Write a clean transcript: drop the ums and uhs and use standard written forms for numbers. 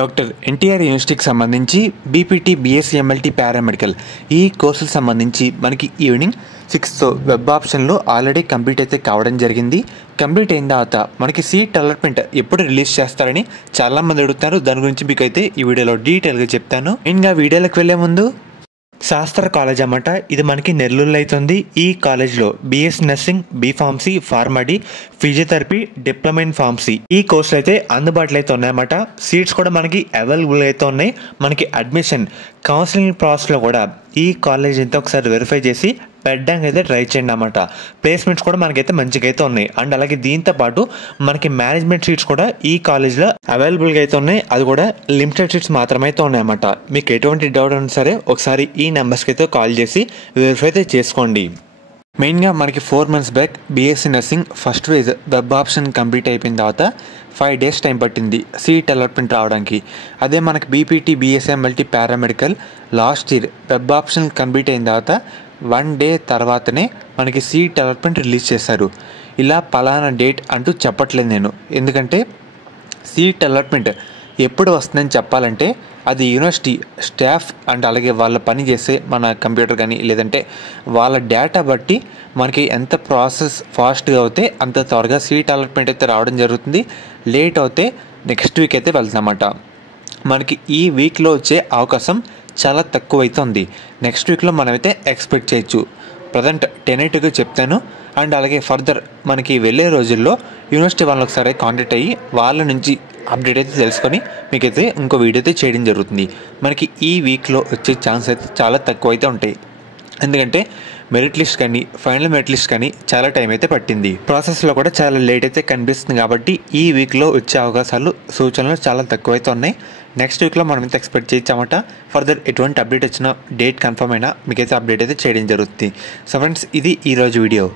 Doctor NTR యూనివర్సిటీకి సంబంధించి BPT BSc MLT paramedical ఈ కోర్సులకు సంబంధించి మనకి ఈవినింగ్ 6 వెబ్ ఆప్షన్లో ఆల్రెడీ కంప్లీట్ అయితే కావడం జరిగింది. కంప్లీట్ అయిన తర్వాత మనకి సీట్ అలాట్మెంట్ ఎప్పుడు రిలీజ్ చేస్తారని చాలామంది అడుగుతారు. దాని గురించి మీకు అయితే ఈ వీడియోలో డీటెయిల్గా చెప్తాను. మెయిన్గా వీడియోలోకి వెళ్ళే ముందు శాస్త్ర కాలేజ్ అన్నమాట. ఇది మనకి నెల్లూరులో అవుతుంది. ఈ కాలేజ్లో BSc nursing, B Pharmacy, PharmD, physiotherapy, diploma in pharmacy ఈ కోర్సులు అయితే అందుబాటులో అయితే ఉన్నాయన్నమాట. సీట్స్ కూడా మనకి అవైలబుల్ అయితే ఉన్నాయి. మనకి అడ్మిషన్ కౌన్సిలింగ్ ప్రాసెస్లో కూడా ఈ కాలేజ్ అయితే ఒకసారి వెరిఫై చేసి పెట్టడానికి అయితే ట్రై చేయండి అన్నమాట. ప్లేస్మెంట్స్ కూడా మనకైతే మంచిగా అయితే ఉన్నాయి. అండ్ అలాగే దీంతో పాటు మనకి మేనేజ్మెంట్ సీట్స్ కూడా ఈ కాలేజ్లో అవైలబుల్గా అయితే ఉన్నాయి. అది కూడా లిమిటెడ్ సీట్స్ మాత్రమే అయితే ఉన్నాయన్నమాట. మీకు ఎటువంటి డౌట్ ఉన్నా సరే ఒకసారి ఈ నెంబర్స్కి అయితే కాల్ చేసి వెరిఫై అయితే చేసుకోండి. మెయిన్గా మనకి 4 months back BSc nursing first phase web option complete అయిపోయిన తర్వాత 5 days టైం పట్టింది సీట్ అలాట్మెంట్ రావడానికి. అదే మనకి BPT BSc MLT paramedical last year web option complete అయిన తర్వాత 1 day తర్వాతనే మనకి సీట్ అలాట్మెంట్ రిలీజ్ చేశారు. ఇలా పలానా డేట్ అంటూ చెప్పట్లేదు నేను, ఎందుకంటే సీట్ అలాట్మెంట్ ఎప్పుడు వస్తుందని చెప్పాలంటే అది యూనివర్సిటీ స్టాఫ్ అండ్ అలాగే వాళ్ళ పని చేసే మన కంప్యూటర్ కానీ లేదంటే వాళ్ళ డేటా బట్టి మనకి ఎంత ప్రాసెస్ ఫాస్ట్గా అవుతే అంత త్వరగా సీట్ అలాట్మెంట్ అయితే రావడం జరుగుతుంది. లేట్ అవుతే నెక్స్ట్ వీక్ అయితే వెళ్తుందన్నమాట. మనకి ఈ వీక్లో వచ్చే అవకాశం చాలా తక్కువ అయితే ఉంది. నెక్స్ట్ వీక్లో మనమైతే ఎక్స్పెక్ట్ చేయొచ్చు. ప్రజెంట్ టెనేటివ్గా చెప్తాను. అండ్ అలాగే ఫర్దర్ మనకి వెళ్ళే రోజుల్లో యూనివర్సిటీ వాళ్ళని ఒకసారి కాంటాక్ట్ అయ్యి వాళ్ళ నుంచి అప్డేట్ అయితే తెలుసుకొని మీకైతే ఇంకో వీడియో అయితే చేయడం జరుగుతుంది. మనకి ఈ వీక్లో వచ్చే ఛాన్స్ అయితే చాలా తక్కువ అయితే ఉంటాయి. ఎందుకంటే మెరిట్ లిస్ట్ కానీ ఫైనల్ మెరిట్ లిస్ట్ కానీ చాలా టైం అయితే పట్టింది. ప్రాసెస్లో కూడా చాలా లేట్ అయితే కనిపిస్తుంది. కాబట్టి ఈ వీక్లో వచ్చే అవకాశాలు సూచనలు చాలా తక్కువ అయితే ఉన్నాయి. నెక్స్ట్ వీక్లో మనం అయితే ఎక్స్పెక్ట్ చేయొచ్చన్నమాట. ఫర్దర్ ఎటువంటి అప్డేట్ వచ్చినా డేట్ కన్ఫర్మ్ అయినా మీకైతే అప్డేట్ అయితే చేయడం జరుగుతుంది. సో ఫ్రెండ్స్, ఇది ఈరోజు వీడియో.